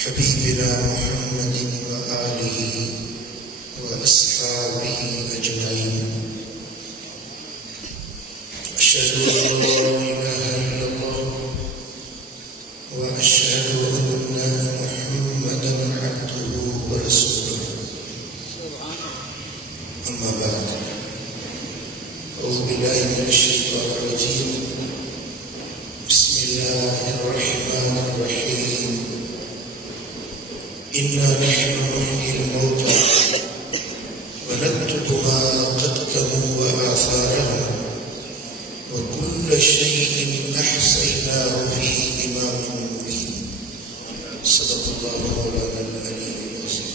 حبيبنا محمد وآله وأصحابه أجمعين. أشهد أن لا إله إلا الله وأشهد أن محمدا عبده ورسوله. أما بعد، أعوذ بالله من الشيطان الرجيم. بسم الله الرحمن الرحيم. إنا نحن نحيي الموتى ونكتب ما قدموا وآثارهم وكل شيء أحصيناه في إمام مبين. صدق الله مولانا العلي العظيم.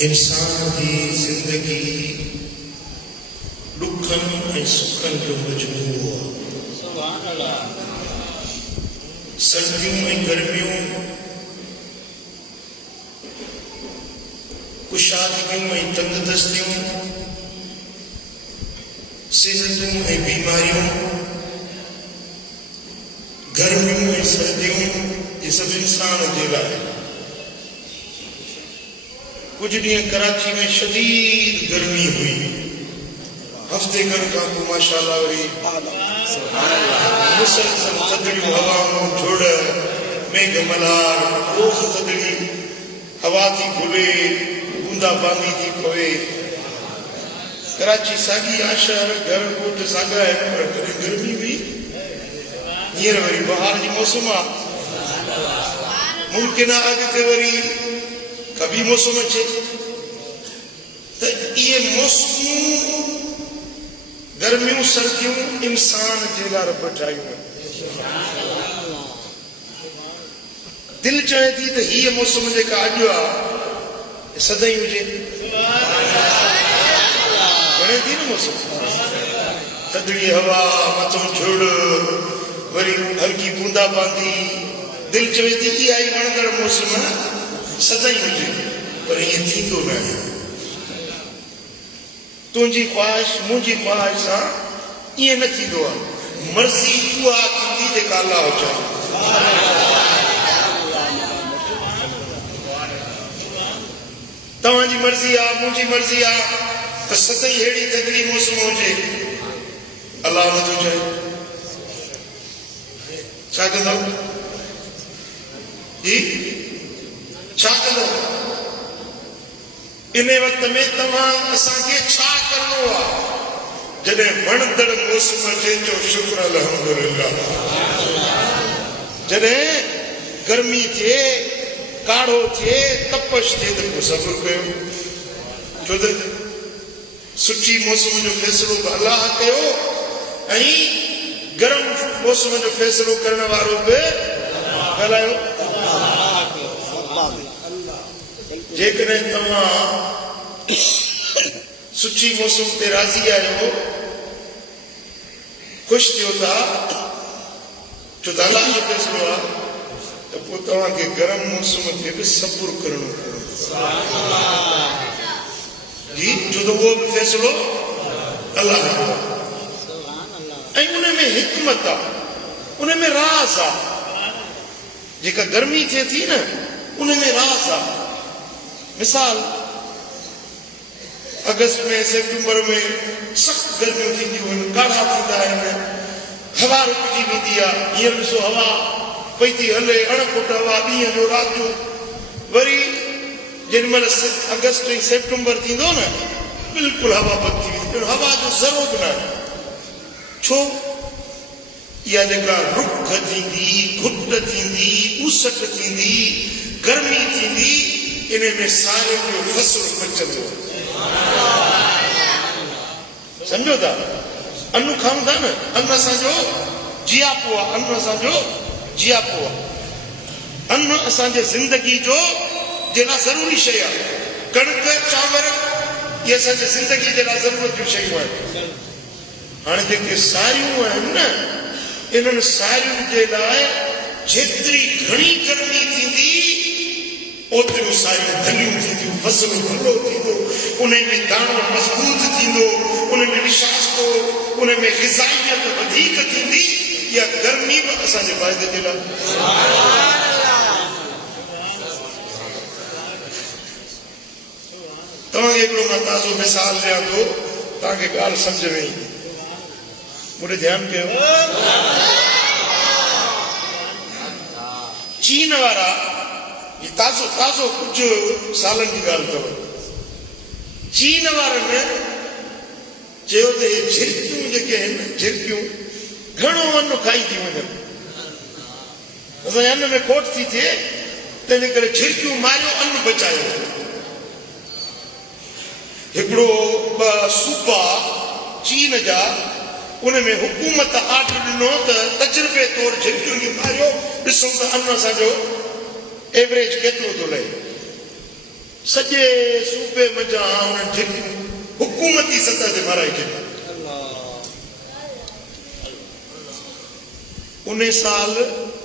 इंसान की जिंदगी दुखन ऐं सुखन जो मजमूओ आहे। सर्दियों ऐं गर्मियों, कुशादगियों ऐं तंगदस्तियों, सेहतूं ऐं बीमारियों, गर्मियों ऐं सर्दियों, ये सब इंसान जे लाइ। कुछ ॾींहं कराची में शदीद गर्मी हुई। हफ्ते खन खां पोइ माशाअल्लाह वरी मुसलसल थधिड़ियूं हवाऊं, झुड़, मेघ मल्हार, रोज़ थधिड़ी हवा थी खुले, बूंदा बांदी थी पवे। कराची साॻी आहे, शहर घर ॻोठ साॻा आहिनि, पर कॾहिं गर्मी हुई। हींअर वरी बहार जी मौसम आहे। मुमकिन आहे अॻिते वरी कभी मौसम अचे त ये मौसमूं, गर्मियों सर्दियों इंसान जे लाइ रब ठाहियूं आहिनि। दिल चाहे थी त हीअ मौसम जेका अॼु आहे सदाईं हुजे। वणे थी न मौसम, थधिड़ी हवा, मथां झुड़, वरी हल्की बूंदा बांदी। दिल चवे थी इहा ई वणंदड़ मौसम सदाईं हुजे, पर ईअं थींदो न आहे। तुंहिंजी ख्वाहिश मुंहिंजी ख्वाहिश सां ईअं न थींदो आहे। मर्ज़ी उहा थींदी जेका अलाह चाहे। तव्हांजी मर्ज़ी आहे, मुंहिंजी मर्ज़ी आहे त सदाईं अहिड़ी थधिड़ी मौसम हुजे। अलाह नथो चाहे, छा कंदव? छा कंदो? इन वक़्त में तव्हां असांखे छा करिणो आहे? जॾहिं वणंदड़ मौसम अचे चओ शुक्र अल्हम्दुलिल्लाह। जॾहिं गर्मी थिए, काढ़ो थिए, तपश थिए त पोइ सब्र कयो। छो त सुठी मौसम जो फ़ैसिलो अलाह कयो ऐं गरम मौसम जो फ़ैसिलो करण वारो बि ॻाल्हायो। जेकॾहिं तव्हां सुठी मौसम ते राज़ी आहियो, ख़ुशि थियो था, छो त अलाह जो फ़ैसिलो आहे, त पोइ तव्हांखे गरम मौसम ते बि सब्र करणो पवंदो जी, छो त उहो बि फ़ैसिलो अलाह जो आहे। ऐं उन में हिकमत आहे, उन में राज़ आहे। जेका गर्मी थिए थी न, उन में राज़ आहे। मिसाल, अगस्त में सेप्टेम्बर में सख़्त गर्मियूं थींदियूं आहिनि, काढ़ा थींदा आहिनि, हवा रुकिजी वेंदी आहे। हींअर ॾिसो हवा पई थी हले, अणखुट हवा ॾींहं जो राति जो। वरी जेॾी महिल अगस्त ऐं सेप्टेम्बर थींदो न, बिल्कुलु हवा बंदि थी वेंदी, हवा जो ज़रो बि न आहे। छो? इहा जेका रुख थींदी, घुट थींदी, उसट थींदी, गर्मी थींदी, इन में सारे जो फसल बचंदो। सम्झो था? अन्न खाऊं था न, अन्न असांजो जियापो आहे। अन्न असांजो जियापो आहे। अन्न असांजे ज़िंदगी जो जे लाइ ज़रूरी शइ आहे। कणिक, चांवर, इहे असांजे ज़िंदगी जे लाइ ज़रूरत जूं शयूं आहिनि। हाणे जेके सारियूं आहिनि न, इन्हनि सारियुनि जे लाइ जेतिरी घणी गर्मी थींदी, ओतिरियूं सारियूं भलियूं थींदियूं, फसल भलो थींदो, उन में दाणो मज़बूत थींदो, उन में निशास्तो उन में ग़िज़ाइयत वधीक थींदी या गर्मी बि असांजे फ़ाइदे जे लाइ। तव्हांखे हिकिड़ो मां ताज़ो मिसाल ॾियां थो तव्हांखे ॻाल्हि सम्झ में ईंदी। मुझे ध्यानु कयो। चीन वारा ये ताज़ो ताज़ो कुझु सालनि जी ॻाल्हि अथव। चीन वारनि चयो त हे झिरकियूं जेके आहिनि झिरकियूं घणो अन्न खाई थी वञनि, असांजे अन्न में खोट थी थिए, तंहिंजे करे झिरकियूं मारियो, अन्न बचायो। हिकिड़ो ॿ सूबा चीन जा उन में हुकूमत आर्डर ॾिनो त तजुर्बे तौर झिरकियुनि खे मारियो, ॾिसूं त अन्न असांजो एवरेज केतिरो थो लहे। सॼे सूबे मंझां उन्हनि झिरकियूं हुकूमती सतह ते माराए छॾियूं। उन साल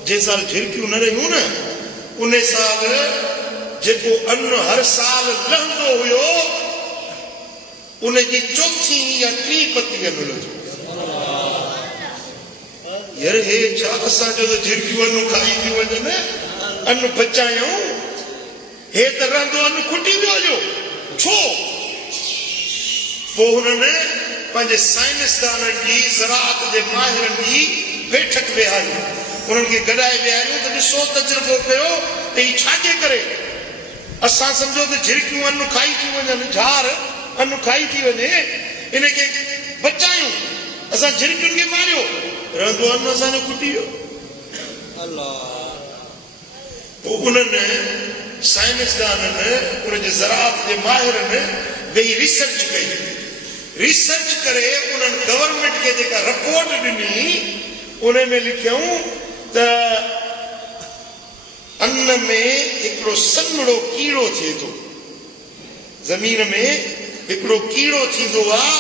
जंहिं साल झिरकियूं न रहियूं न, उन साल जेको अन्न हर साल लहंदो हुयो उनजी चौथी या टी पती अन्न लथो। यार हे छा असांजो त झिरकियूं अन्न खाई थी वञनि, अन्न बचायूं, हे त रहंदो अन्न खुटी वियो जो छो? पोइ हुननि पंहिंजे साइंसदाननि जी, ज़राअत जे माहिरनि जी बैठक वेहारी, उन्हनि खे गॾाए वेहारियो त ॾिसो तजुर्बो कयो त ही छाजे करे असां सम्झो त झिरकियूं अन्न खाई थी वञनि, झार अन्न खाई थी वञे, इनखे बचायूं, असां झिरकियुनि खे मारियो, रहंदो अन्न असांजो खुटी वियो। पोइ उन्हनि साइंसदाननि, उनजे ज़राअत जे माहिरनि वेही रिसर्च कई। रिसर्च करे उन्हनि गवर्नमेंट खे जेका रिपोर्ट ॾिनी उन में लिखियऊं त अन्न में हिकिड़ो सन्हड़ो कीड़ो थिए थो, ज़मीन में हिकिड़ो कीड़ो थींदो आहे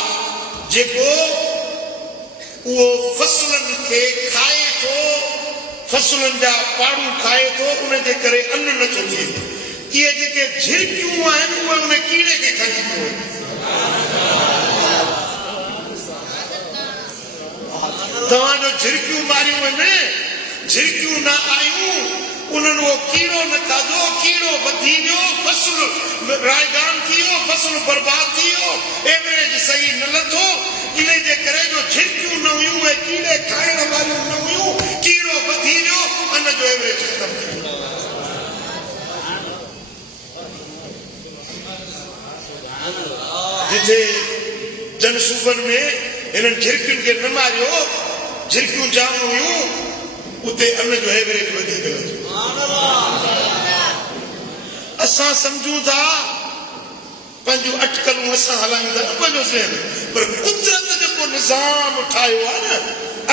जेको उहो फसलनि खे खाए थो, फसलनि जा पाड़ू खाए थो, उनजे करे अन्न नथो थिए। इहे जेके झिरकियूं आहिनि उहे उन कीड़े खे खाई थियूं आहिनि। तव्हांजो झिरकियूं मारियूं आहिनि, झिरकियूं न आयूं, उन्हनि उहो कीड़ो न खाधो, कीड़ो वधी वियो, फसल रायगान थी वियो, फसल बर्बाद थी वियो, एवरेज सही न लथो। इन जे करे जो झिरकियूं न हुयूं ऐं कीड़े खाइण वारियूं न हुयूं, कीड़ो वधी वियो, अन्न जो एवरेज ख़तम थी वियो। जिथे जनसूबनि में हिननि झिरकियुनि खे न मारियो, झिरकियूं जाम हुयूं, उते अन्न जो एवरेज वधीक लथो। असां सम्झूं था पंहिंजूं अटकलूं असां हलायूं था, पंहिंजो ज़हन, पर कुदरत जेको निज़ाम ठाहियो आहे न,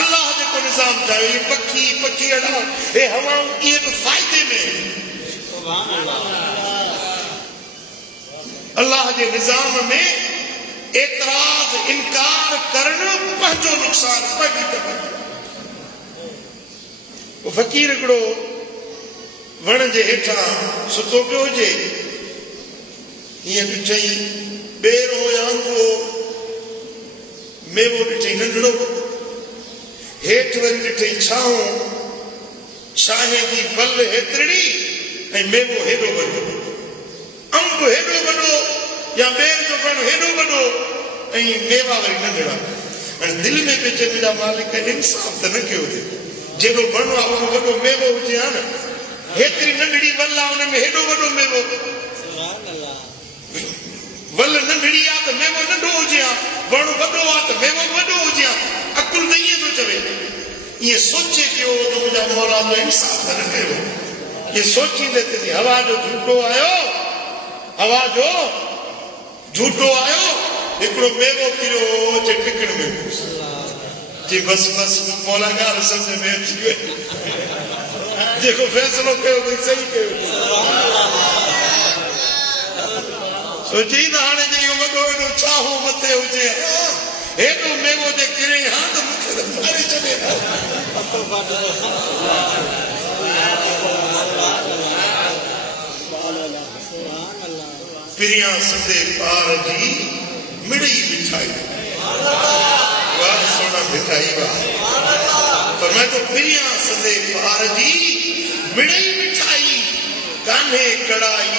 अलाह जेको निज़ाम ठाहियो, ये पखी पखीअड़ा, हे हवाऊं, इहे बि फ़ाइदे में। अलाह जे निज़ाम में एतराज़ इनकार करणु पंहिंजो नुक़सान, पंहिंजी तबाही। फ़कीर हिकिड़ो वण जे हेठां सुतो पियो हुजे, हीअं ॾिठई ॿेरो या अंगो, मेवो ॾिठई नंढड़ो, हेठि वरी ॾिठई छांव, छाहे जी बल हेतिरी ऐं मेवो हेॾो वॾो, अंब हेॾो वॾो या ॿेर जो वण हेॾो वॾो ऐं मेवा वरी नंढड़ा। हाणे दिलि में पियो चए मुंहिंजा मालिक इंसाफ़ त न कयो थिए, जेॾो वण आहे उहो वॾो मेवो हुजे हा न, हेतिरी नंढड़ी वल आहे हुन में हेॾो वॾो मेवो, वल नंढड़ी आहे त मेवो नंढो हुजे हा, वण वॾो आहे त मेवो वॾो हुजे हा। अकुल त ईअं थो चवे, ईअं सोचे पियो त मुंहिंजा मौला तो इंसाफ़ त न कयो। इहे सोचींदे त हवा जो झूठो आयो, हवा जो झूठो आयो, हिकिड़ो मेवो किरियो जे टिकण में, जी बस बस मौला ॻाल्हि सम्झ में अची वई, जेको फ़ैसिलो कयो भई सही कयो। सोची त हाणे जे इहो वॾो वॾो छाहो मथे हुजे, हेॾो मेवो जे किरे हा त मूंखे त मारे छॾे। पिरियां सिंधे पार जी मिड़ी मिठाई, वाह मिठाई वा फरमाए तो पिरिया सदे पार जी मिड़ई मिठाई कान्हे कड़ाई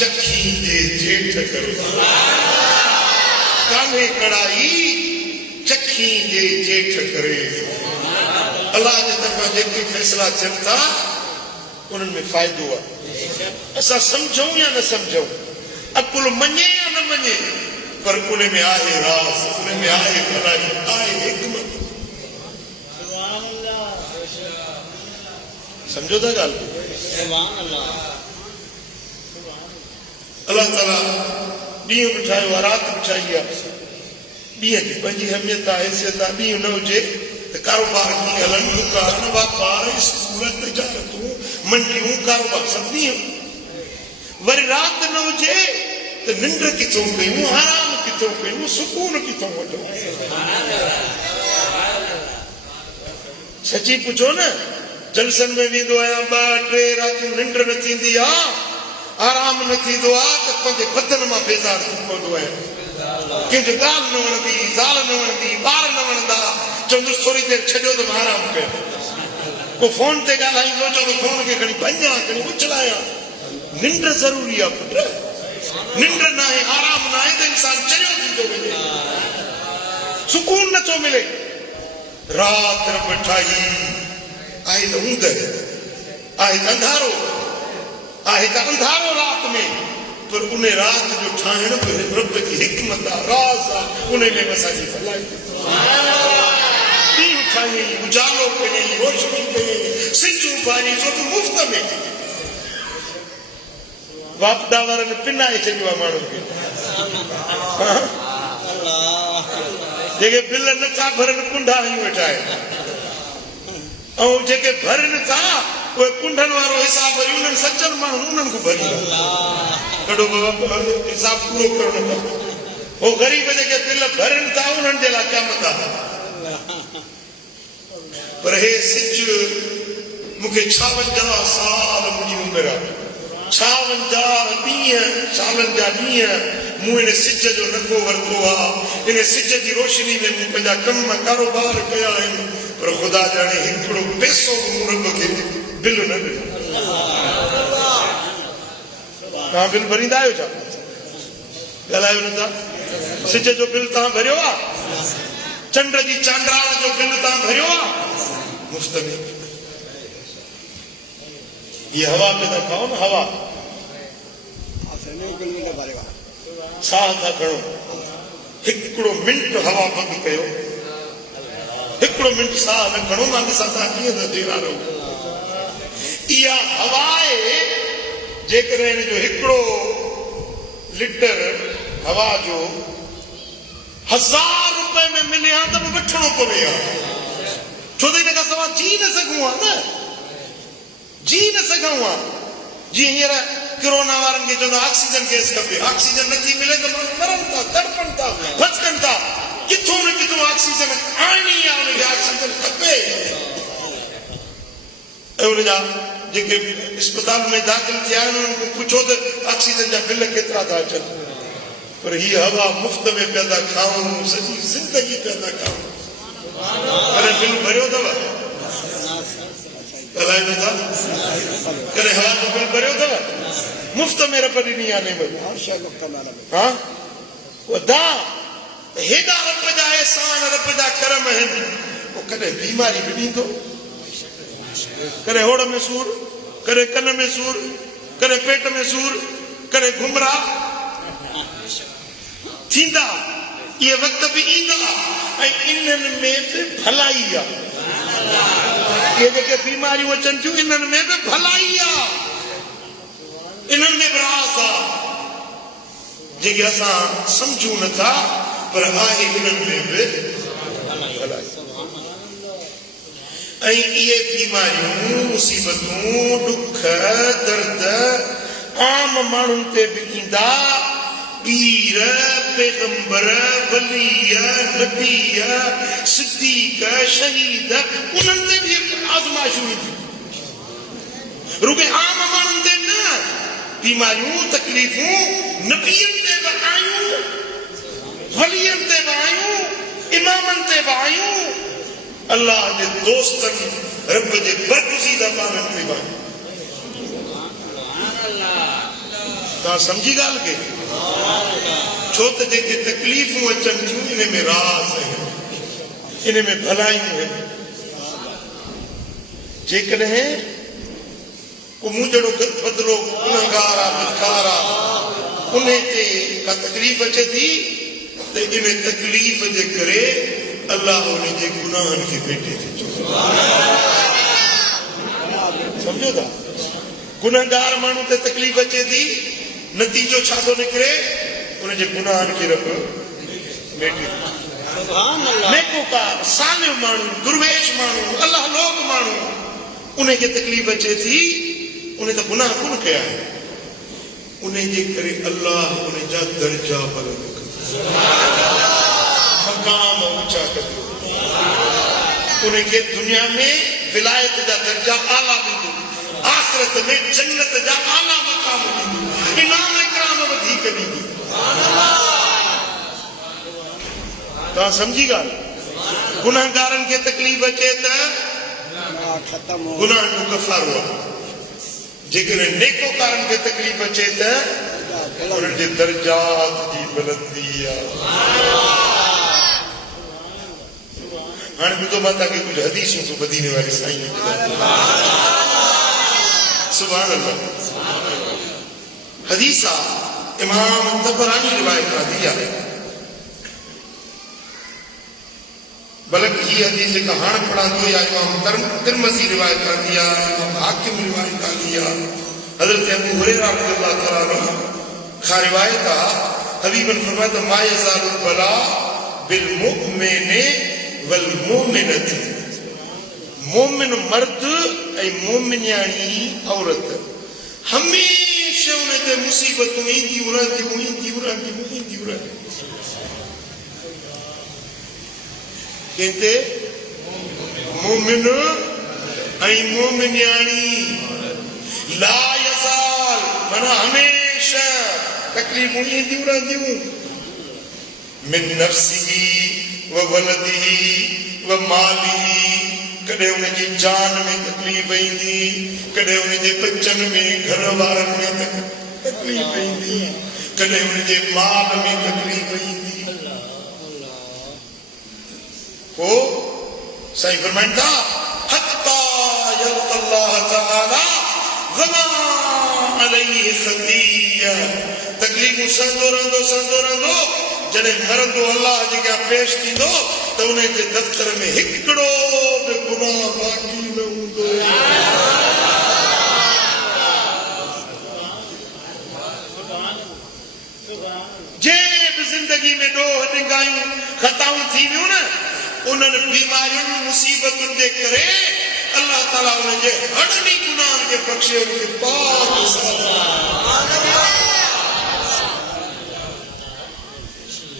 चखी जे जेठ करो कान्हे कड़ाई चखी जे जेठ करे अल्लाह जे तरफा जेके फैसला थियन था उन्हनि में फ़ाइदो आहे असां समझूं या न समझूं अकुल मञे या न मञे पर उन में आहे राज़ उन में आहे भलाई आहे हिकमत समझो था ॻाल्हि अल्लाह ताला ॾींहुं बिठायो आहे राति बिछाई आहे ॾींहं जी पंहिंजी अहमियत आहे हैसियत आहे ॾींहुं न हुजे त कारोबार कीअं हलनि दुकान वापार स्कूल तिजारतूं मंडियूं कारोबार सभु ॾींहुं वरी राति न हुजे त निंड किथां कयूं आराम किथां कयूं सुकून किथां वठूं सची पुछो न जलसन में वेंदो आहियां 2-3 रातियूं निंड न थींदी आहे आराम न थींदो आहे त पंहिंजे बदन मां बेज़ार थी पवंदो आहियां कंहिंजी ॻाल्हि न वणंदी ज़ाल न वणंदी ॿार न वणंदा चवंदुसि थोरी देरि छॾियो त मां आराम कयां को फोन ते ॻाल्हाईंदो चओ त फोन खे खणी भञां खणी उछलायां निंड ज़रूरी आहे पुट निंड न आहे आराम न आहे त इंसान चरियो थींदो वञे सुकून नथो मिले राति रब ठाही आहे त ऊंद आहे त अंधारो आहे त अंधारो राति में पर उन राति जो ठाहिण बि रब जी हिकमत आहे राज़ आहे उन में असांजी भलाई ॾींहुं ठाही उजालो कयईं रोशनी कयईं सिज उभारी छो त मुफ़्त में वापदा वारनि पिनाए छॾियो आहे माण्हुनि खे जेके बिल नथा भरनि कुंडा हयूं वेठा आहिनि ऐं जेके भरनि था उहे कुंडनि वारो हिसाब वरी उन्हनि सचनि माण्हुनि उन्हनि खां भरी कॾो हिसाब पूरो करणो पवंदो हो ग़रीब जेके बिल भरनि था उन्हनि जे लाइ क़यामत आहे पर हे सिज मूंखे 56 साल मुंहिंजी उमिरि आहे 56 ॾींहं सालनि जा ॾींहं मूं इन सिज जो नफ़ो वरितो आहे इन सिज जी रोशनी में मूं पंहिंजा कम कारोबार कया आहिनि पर ख़ुदा ॼाणे हिकिड़ो पैसो बि मूं रब खे बिल न ॾिनो तव्हां बिल भरींदा आहियो छा ॻाल्हायो नथा सिज जो बिल तव्हां भरियो आहे चंड जी चांडराण जो बिल तव्हां भरियो आहे मुफ़्त में ये हवा पैदा खाओ न हवा साह था खणो हिकिड़ो मिंट हवा बंदि कयो हिकिड़ो मिंट साह न खणो मां ॾिसां तव्हां कीअं था देरा रहो इहा हवा आहे जेकॾहिं हिन जो हिकिड़ो लीटर हवा जो 1000 रुपए में मिले हा त बि वठणो पवे हा छो त हिन खां सवाइ जी न सघूं हा न जी न सघूं हा जीअं हींअर कोरोना वारनि खे चवंदा ऑक्सीजन गैस खपे ऑक्सीजन नथी मिले त माण्हू मरनि था तड़पनि था फचकनि था किथों न किथों ऑक्सीजन आणी आहे उनखे ऑक्सीजन खपे ऐं उनजा जेके अस्पताल में दाख़िल थिया आहिनि उन्हनि खां पुछो त ऑक्सीजन जा बिल केतिरा था अचनि पर हीअ हवा मुफ़्त में पिया था खाऊं सॼी ज़िंदगी पिया था खाऊं कॾहिं बिल भरियो अथव ॻाल्हायो नथा कॾहिं हवा जो बिल भरियो अथव मुफ़्त में रब ॾिनी आहे नेमत हा वधा हेॾा रब जा एहसान रब जा करम आहिनि पोइ कॾहिं बीमारी बि ॾींदो कॾहिं होड़ में सूर कॾहिं कन में सूर कॾहिं पेट में सूर कॾहिं घुमरा थींदा इहे वक़्त बि ईंदा ऐं इन्हनि में बि भलाई आहे इहे जेके बीमारियूं अचनि थियूं इन्हनि में बि भलाई आहे इन्हनि में बि राज़ आहे जेके असां सम्झूं नथा पर आहे इन्हनि में बि भलाई ऐं इहे बीमारियूं मुसीबतूं ॾुख दर्द आम माण्हुनि ते बि ईंदा पीर पैगंबर वली नबी सिद्दीक़ शहीद उन्हनि ते बि आज़माइशूं ईंदियूं रुॻे आम माण्हुनि ते न बीमारियूं तकलीफ़ूं नबीअनि ते बि आयूं वलियनि ते बि आयूं इमामनि ते बि आयूं अल्लाह जे दोस्तनि रब जे बरगुज़ीदा माननि ते बानी। तव्हां सम्झी ॻाल्हि खे? छो त जेके तकलीफ़ूं अचनि थियूं इन में राज़ आहिनि, इन में भलायूं आहिनि। जेकॾहिं को मूं जहिड़ो बदिलो गुनहगार आहे, बिदकार आहे, उन ते का तकलीफ़ अचे थी त इन तकलीफ़ जे करे अल्लाह उन जे गुनाहनि खे भेटे थी चए। सम्झो था? गुनहगार माण्हू ते तकलीफ़ अचे थी, नतीजो छा थो निकिरे? उन जे गुनाहनि खे रब भेटे थी। नेकोकार सालिह माण्हू, दुर्वेश माण्हू, अल्लाह लोग माण्हू, उन खे तकलीफ़ अचे थी, उन त गुनाह कोन कया आहिनि, उन जे करे अल्लाह उन जा दर्जा बुलंद कंदो, मक़ाम ऊंचा कंदो, उन खे दुनिया में विलायत जा दर्जा आला ॾींदो, आख़िरत में जन्नत जा आला मक़ाम ॾींदो, इनाम इकराम वधीक ॾींदो। तव्हां सम्झी ॻाल्हि? गुनाहगारनि खे तकलीफ़ अचे त गुनाह जो कफ़ारो आहे, जेकॾहिं नेकोकारनि खे तकलीफ़ अचे त उन्हनि जे दर्जात जी बुलंदी आहे। हाणे ॿुधो, मां तव्हांखे कुझु हदीसूं थो ॿुधाइण वारी साईं। सुभान अल्लाह। हदीस आहे, इमाम तबरानी रिवायत कंदी आहे, बल्कि ये हदीस जेका हाणे पढ़ंदो या इमाम तिरमिज़ी रिवायत कंदी आहे, इमाम हाकिम रिवायत कंदी आहे, हज़रत अबू हुरैरा रज़ियल्लाहु तआला अन्हु खां रिवायत आहे, हबीबन फरमाया मा यज़ालुल बला बिल मुमिनि वल मुमिनति, मोमिन मर्द ऐं मोमिनियाणी औरत हमेशह उन ते मुसीबतूं ईंदियूं रहंदियूं। कहते मोमिन ऐं मोमिनियाणी ला यज़ाल, माना हमेशह तकलीफ़ूं ईंदियूं रहंदियूं। मिन नफ्सिही व वलदिही व मालिही, कॾहिं उनजी जान में तकलीफ़ ईंदी, कॾहिं उनजे बच्चनि में, घर वारनि में तकलीफ़ ईंदी, कॾहिं उनजे माल में तकलीफ़ ईंदी। को साईं फरमाइनि था हत्ता यल्क़ल्लाह तआला वमा अलैहि खतिया, तकलीफ़ूं सहंदो रहंदो, जॾहिं मरंदो अल्लाह जे अॻियां पेश थींदो त उन जे दफ़्तर में हिकिड़ो बि गुनाह बाक़ी न हूंदो। जे बि ज़िंदगी में ॾोह ॾिंगायूं ख़ताऊं थी वियूं न, उन्हनि बीमारियुनि मुसीबतुनि जे करे अल्लाह ताला उन जे हड़नी गुनाहनि खे बख़्शे, उनखे पाक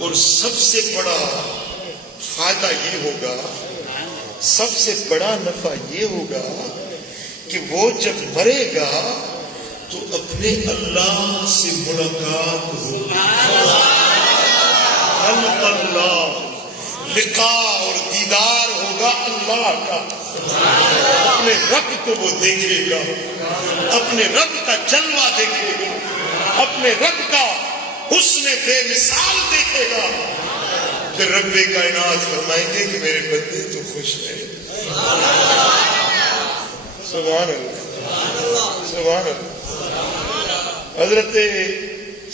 और सबसे बड़ा फायदा ये होगा, सबसे बड़ा नफा ये होगा कि वो जब मरेगा तो अपने अल्लाह से मुलाकात होगी। अल्लाह लिका और दीदार होगा अल्लाह का, अपने रब को वो देखेगा, अपने रब का जलवा देखेगा, अपने रब का हुस्न बेमिसाल देखेगा। फिर रब्बे कायनात फरमाएंगे कि मेरे बंदे तो खुश है। सुभान अल्लाह, सुभान अल्लाह। हजरत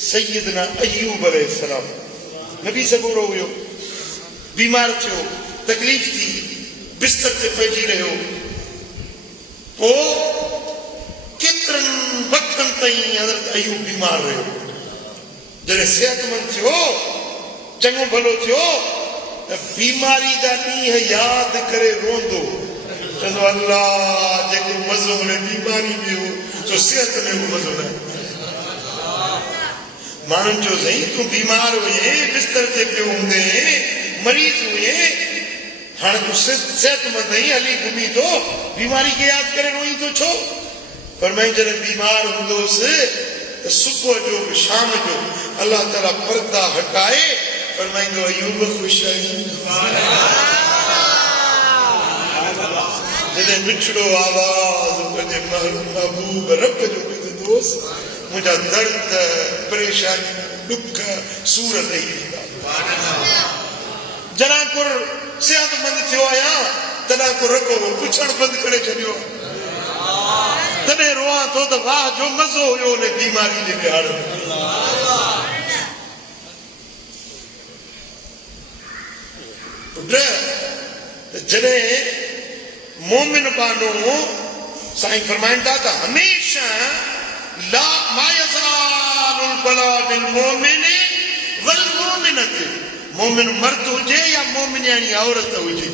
सैयदना अय्यूब अलैहिस्सलाम नबी सबूरो हुयो, बीमार थियो, तकलीफ़ थी, बिस्तर ते पइजी रहियो, पोइ केतिरनि वक़्तनि ताईं हज़रत अय्यूब बीमार रहियो। जॾहिं सेहतमंद थियो, चङो भलो थियो त बीमारी जा ॾींहं यादि करे रोंदो, चवंदो अल्लाह जेको मज़ो हुन बीमारी में हो सो सेहत में बि मज़ो न। माण्हुनि चयो साईं तूं बीमार हुए, बिस्तर ते पियो हूंदे, मरीज़ हुए, हाणे तूं सेहतमंद आहीं, हली घुमी थो, बीमारी खे यादि करे रोई थो छो? फरमाईं जॾहिं बीमार हूंदोसि त सुबुह जो शाम जो अल्लाह ताला पर्दा हटाए फरमाईंदो अय्यूब ख़ुशि आहीं? जॾहिं मिठड़ो आवाज़ मुंहिंजे महबूब रब जो ॿुधंदोसि, मुंहिंजा दर्द परेशानी दुख सूर ॾेई ॾींदा। जॾहिं सेहतमंद थियो आहियां तॾहिं को रगो पुछण बंदि करे छॾियो, तॾहिं रोआं थो त वाह जो मज़ो हुयो उन बीमारी जे विहार में। जॾहिं मोमिन बानो साईं फरमाइनि था त हमेशा ला मायज़ालुल बला बिल मोमिन वल मोमिनत, मोमिन मर्द हुजे या मोमिनियाणी औरत हुजे,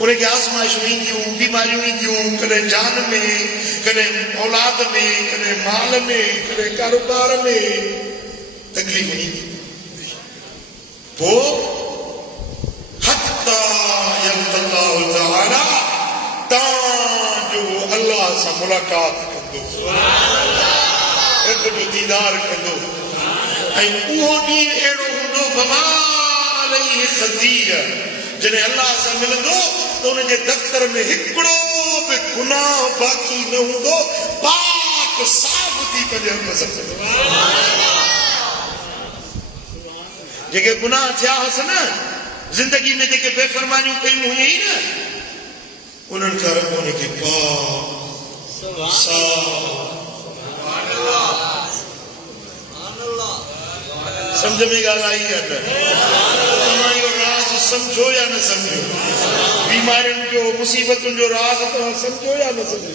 उनखे आज़माइशूं ईंदियूं, बीमारियूं ईंदियूं, कॾहिं जान में, कॾहिं औलाद में, कॾहिं माल में, कॾहिं कारोबार में तकलीफ़ ईंदी। पोइ हत्ता यल्क़ल्लाहु तआला, तां जो अल्लाह सां मुलाक़ात कंदो, रब जो दीदार कंदो, ऐं उहो ॾींहुं अहिड़ो हूंदो फमा अलैहि ख़तीया, जॾहिं अल्लाह सां मिलंदो त उनजे दफ़्तर में हिकिड़ो बि गुनाह बाक़ी न हूंदो, पाक साफ़ थी पंहिंजे रब सां मिलंदो। जेके गुनाह थिया हुअसि न जिंदगी में, जेके बेफ़रमानियूं कयूं हुयईं न, उन्हनि खां रब उनखे पाक साफ़। समझ में ॻाल्हि आई या न? तव्हां इहो राज़ समझो या न समझो? बीमारियुनि जो, मुसीबतुनि जो राज़ तव्हां समझो या न समझो?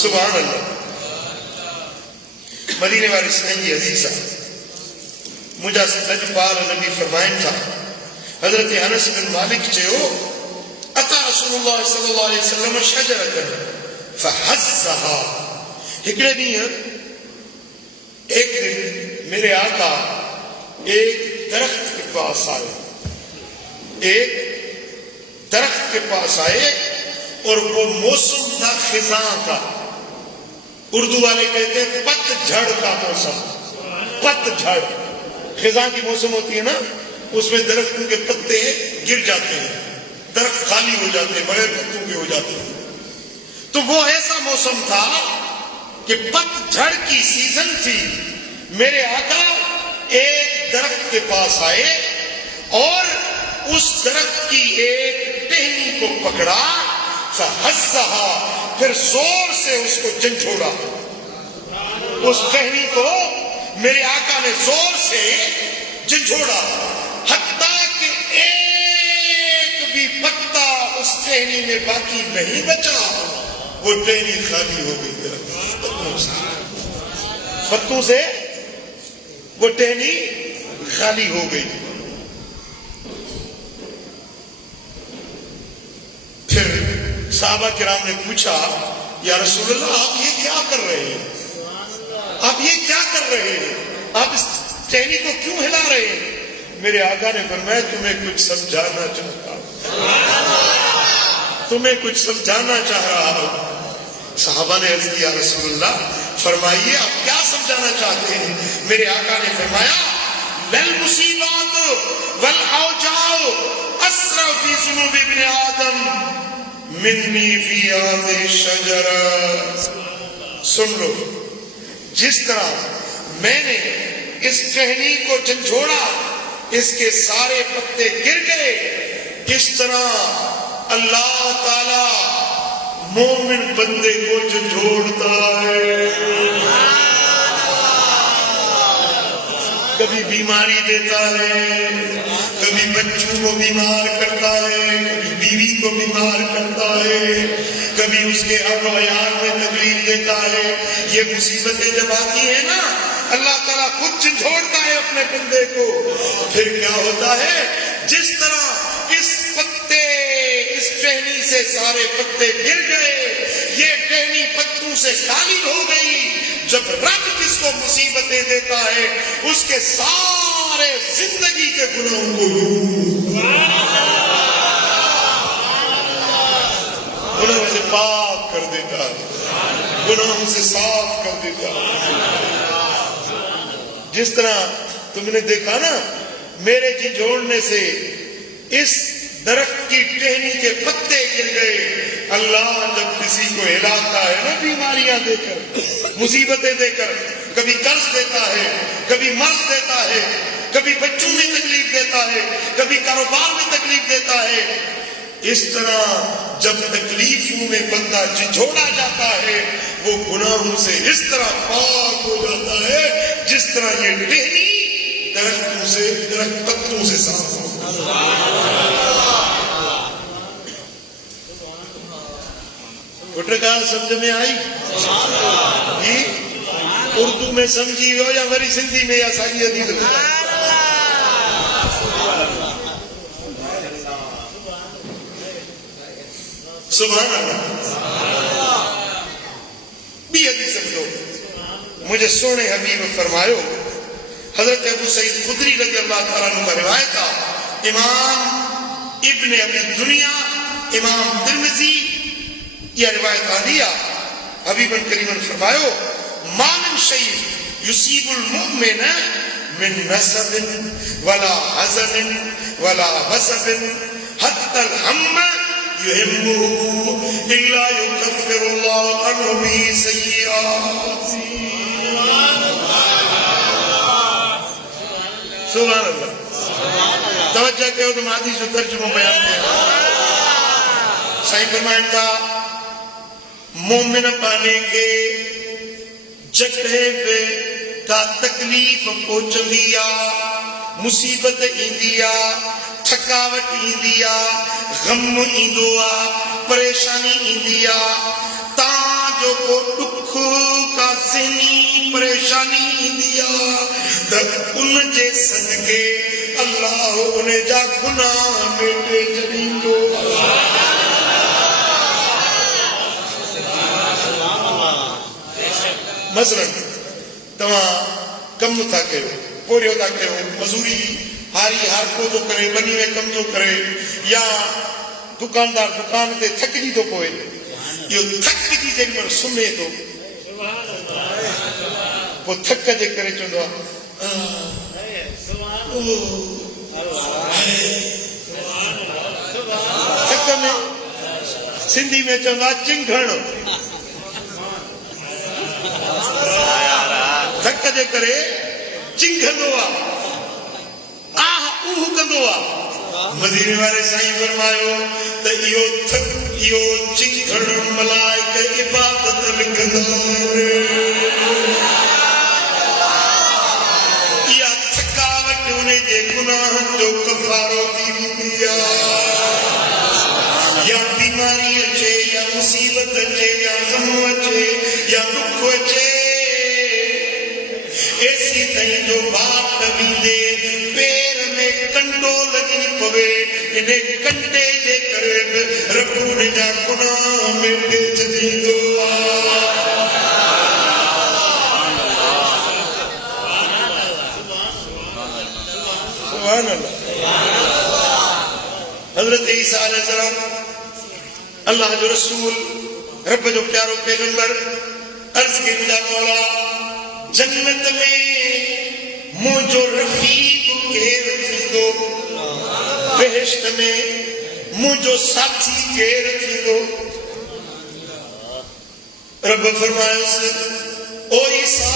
सुभान अल्लाह। मदीने वारे साईं जी हदीस आहे, मुंहिंजा लजपाल नबी फरमाइनि था, हज़रत अनस बिन मालिक चयो, अता रसूलुल्लाह सल्लल्लाहु अलैहि वसल्लम शजरतन फहज़्ज़हा, हिकिड़े ॾींहुं एक दिन मेरे आका एक दरख्त के पास आए, एक दरख्त के पास आए और वो मौसम था खिज़ां का, उर्दू वाले कहते हैं पतझड़ का मौसम। पतझड़, खिज़ां की मौसम होती है ना, उसमें दरख्तों के पत्ते गिर जाते हैं, दरख्त खाली हो जाते हैं, बड़े पत्तों के हो जाते हैं। तो वो ऐसा मौसम था कि पतझड़ की सीजन थी। मेरे आका एक दरख्त के पास आए और उस दरख्त की एक टहनी को पकड़ा, फहज़्ज़हा, फिर जोर से उसको झंझोड़ा। उस टहनी को मेरे आका ने जोर से झंझोड़ा, हत्ता कि एक भी पत्ता उस टहनी में बाकी नहीं बचा। वो टहनी खाली हो गई पत्तों से, वो टहनी खाली हो गई। फिर साहबा किराम ने पूछा, या रसूलल्लाह आप ये क्या कर रहे हैं? आप ये क्या कर रहे हैं? आप इस टहनी को क्यों हिला रहे हैं? मेरे आका ने फरमाया, तुम्हें कुछ समझाना चाहता हूं, तुम्हें कुछ समझाना चाह रहा हूं। साहबा ने अर्ज किया, रसूलल्लाह फरमाइए आप क्या समझाना चाहते हैं? मेरे आका ने फरमाया, लल मुसीबात वल औजाओ अस्रा फी ज़ुनूब इब्न आदम मिन्नी फी हाज़िही शजरा। सुन लो, जिस तरह मैंने इस टहनी को झंझोड़ा, इसके सारे पत्ते गिर गए, इस तरह अल्लाह ताला मोमिन बंदे को झंझोड़ता है। कभी बीमारी देता है, कभी बच्चों को बीमार करता है, कभी बीवी को बीमार करता है, कभी उसके अहवाल में तकलीफ देता है। ये मुसीबतें जब आती है ना, अल्लाह ताला खुद झंझोड़ता है अपने बंदे को। फिर क्या होता है, जिस तरह इस टहनी से सारे पत्ते गिर गए, ये टहनी पत्तों से खाली हो गई। जब रब जिसको मुसीबतें देता है, उसके सारे जिंदगी के गुनाहों को गुनाहों से पाक कर देता है, गुनाहों से साफ कर देता है। जिस तरह तुमने देखा ना, मेरे झंझोड़ने से इस दरख्त की टहनी के पत्ते गिर गए। अल्लाह जब किसी को हिलाता है ना बीमारियां देकर, मुसीबतें देकर, कभी कर्ज देता है, कभी मर्ज देता है, कभी बच्चों में तकलीफ देता है, कभी कारोबार में तकलीफ देता है, इस तरह जब तकलीफों में बंदा झिझोड़ा जाता है वो गुनाहों से इस तरह पाक हो जाता है जिस तरह ये टहनी दरख्त पत्तों से साफ हो। उठगा समझ में आई जी? उर्दू में समझी हो या वरी सिंधी में या सारी हदीस में? सुभान अल्लाह। भी हदीस समझो, मुझे सोने हबीब फरमायो, हजरत अबू सईद खुदरी रज़ियल्लाहु तआला अन्हु का रिवायत था, इमाम इब्ने अबी दुनिया, इमाम तिर्मिज़ी यह रिवायत आ दिया, हबीबन करीमन फरमायो, मा मिन शैइन युसीबुल मुमिन मिन नसबिन वला हज़निन वला वसबिन हत्तल हम्म युहिम्मुहु इल्ला युकफ्फिरुल्लाहु अन्हु बिही सय्यिआतिही। सुभान अल्लाह। तवज्जो कयो तो हदीस जो तर्जुमो बयान कयो। साईं फरमाइनि था, मोमिन पाने के जगह पे का तकलीफ पहुंचंदी आ, मुसीबत ईंदी आ, थकावट ईंदी आ, गम ईंदो आ, परेशानी ईंदी आ, तां जो को दुख का ज़हनी परेशानी ईंदी आ त उन जे सदके अल्लाह उन जा गुनाह मेटे छॾींदो। मसलन तव्हां कमु था कयो, पोरियो था कयो, मजूरी हारी हारको थो करे, बनी में कम थो करे, या दुकानदार दुकान ते थकिजी थो पए, इहो थकिजी जेॾीमहिल सुम्हे थो पोइ थक जे करे चवंदो आहे थक में सिंधी में चवंदो आहे चिंघण। थक जे करे चिंघंदो आहे, आह ऊह कंदो आहे। मदीने वारे साईं फरमायो त इहो चिंघण मलाइक इबादत लिखंदा आहिनि। इहा थकावट उन जे गुनाहनि जो कफ़ारो थी वेंदी आहे। या बीमारी अचे, या मुसीबत अचे, या ग़म अचे, या दुख अचे, ऐसी ताईं जो बात वींदे पेर में कंडो लगी पवे, इन कंडे जे करे बि रब उन जा गुनाह मेटे छॾींदो आहे। सुभान अल्लाह। हज़रत ईसा अलैहिस्सलाम अल्लाह जो रसूल, रब जो प्यारो पैगंबर, अर्ज़ कई मुंहिंजा मौला जन्नत में मुझो रफीक केर थींदो, बेहिश्त में मुझो साथी केर थींदो। रब फरमायोसि, ओ ईसा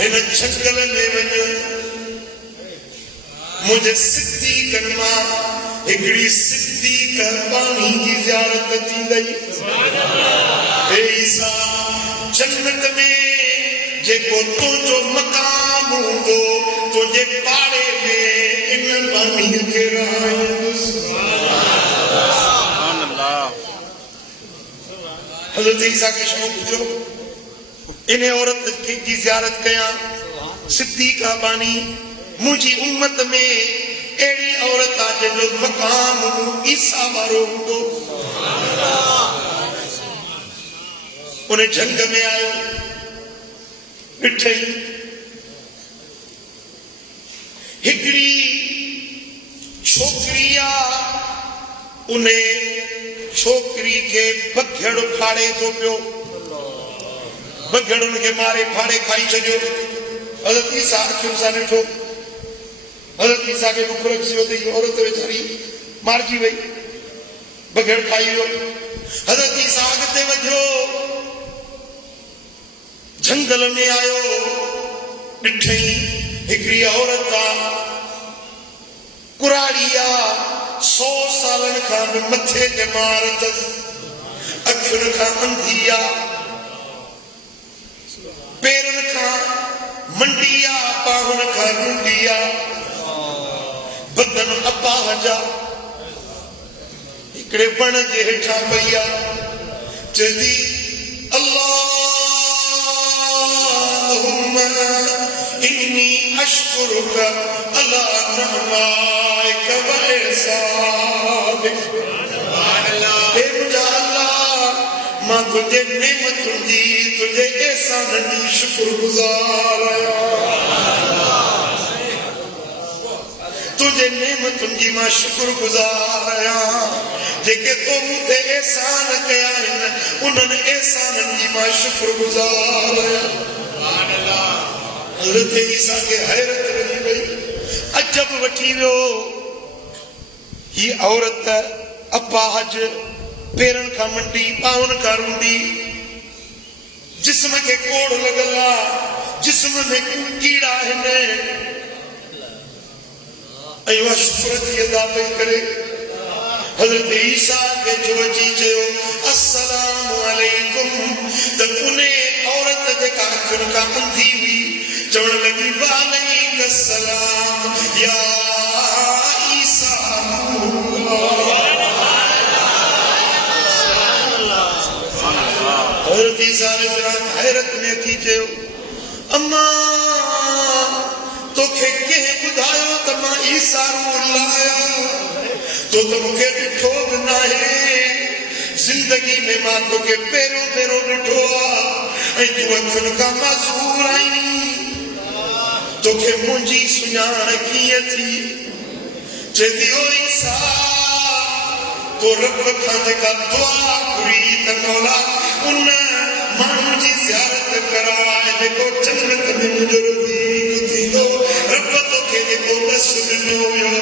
हिन जंगल में वञ, मुझे सिद्दीक़नि मां हिकिड़ी सिद्दीक़ पाणी जी ज़ियारत थींदई। हे ईसा, जन्नत में जेको तुंहिंजो मकाम हूंदो, तुंहिंजे पाड़े में इन पाणीअ खे रहाईंदुसि। हज़रत ईसा खे शौक़ थियो, इन औरत जी ज़ियारत कयां, सिद्दीक़ा बानी, मुंहिंजी उम्मत में अहिड़ी औरत आहे जंहिंजो मकाम ईसा वारो हूंदो। उन जंग में आयो, ॾिठई हिकिड़ी छोकिरी आहे, उन छोकिरी खे बघड़ फाड़े थो पियो, बघड़ उनखे मारे फाड़े खाई छॾियो। हज़रत ईसा अखियुनि सां ॾिठो, हज़रत ईसा खे दुख रखियो त इहा औरत वीचारी मारजी वही बगैर खाई वियो। हज़रत ईसा अॻिते वधियो, जंगल में आयो, ॾिठई हिकिड़ी औरत आ, कुराड़ी आ, 100 सालन खां बि मथे ते मार अथसि, अखियुनि खां अंधी आ, पेरनि खां मंडी आ, पाहुनि खां गुंडी आ, बदन अपाहज आ, हिकिड़े वण जे हेठां पई आ, चवंदी अल्लाहुम्मा इन्नी अशकुरुक अला नअमाइक व इहसानिक। हे मुंहिंजा अल्लाह, मां तुंहिंजे नेमतुनि जी, तुंहिंजे एहसाननि जी शुक्रगुज़ार आहियां। तुझे नेमतुनि जी मां शुक्रगुज़ार आहियां, जेके तो मूं ते एहसान कया आहिनि, उन्हनि एहसाननि जी मां शुक्रगुज़ार आहियां। हज़रत ईसा खे हैरत वञी वई, अजब वठी वियो। ही औरत अपाहज, पेरनि खां मंडी, पाहुनि खां रूंडी, जिस्म खे कोड़ लॻल आहे, जिस्म में कीड़ा आहिनि, ऐं उहा शुक्र जी अदा पई करे। हज़रत ईसा खे जो अची चयो अस्सलामु अलैकुम, त उन औरत जेका अखियुनि खां अंधी हुई चवण लॻी वालैकुम अस्सलाम या ईसा। हज़रत ईसा अलैहिस्सलाम हैरत में अची चयो अम्मा, तोखे कंहिं ॿुधायो त मां ईसा रूहुल्लाह आहियां? तो मूंखे ॾिठो बि न आहे, ज़िंदगी में मां तोखे पहिरियों भेरो ॾिठो आहे, ऐं तूं अखियुनि खां माज़ूर आहीं, तोखे मुंहिंजी सुञाण कीअं थी? चवंदी ओ ईसा, तो रब खां जेका दुआ घुरी त मौला उन माण्हू जी ज़ियारत कराए जेको जन्नत में मुंहिंजो रफ़ीक़ थींदो। रब तोखे जेको ॾस ॾिनो हुयो,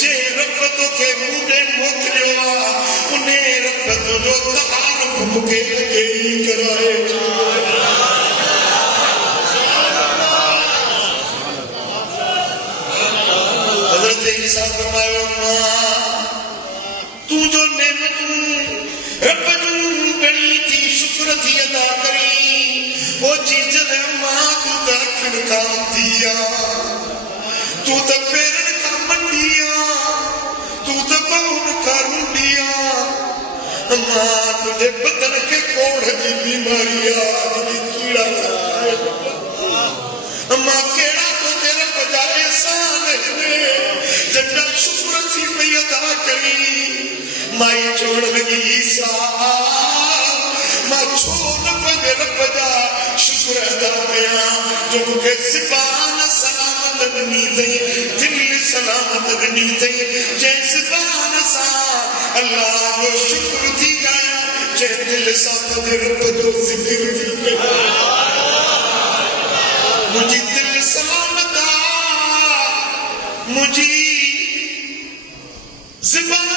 जंहिं रब तोखे मूं ॾे मोकिलियो आहे, उन रब तुंहिंजो तारीफ़ मूंखे अॻे ई कराए। हज़रत ईसा फरमायो तूं जो नेमतूं रब जूं घणी थी शुक्र थी अदा करी, ओ चीज मां तूं त अखियुनि खां अंधी आ, तूं त पेरनि खां मंडी आ, तूं त ॿाहुनि खां रूंडी आ, मां तुंहिंजे बदन खे कोढ़ जी बीमारी आ, कीड़ा मां कहिड़ा तुंहिंजे रब जा एहसान आहिनि, जंहिंजा शुक्र थी पई अदा करी। माई चवण लॻी ईसा, मां छो न पंहिंजे रब जा शुक्र अदा कयां जो मूंखे ज़बान सलामत ॾिनी अथई, दिलि सलामत ॾिनी अथई, जंहिं ज़बान सां अल्लाह जो शुक्र थी ॻाल्हायां, जंहिं दिलि सां पंहिंजे रब जो ज़िक्र थी कयां। मुंहिंजी दिलि सलामत आहे, मुंहिंजी ज़बान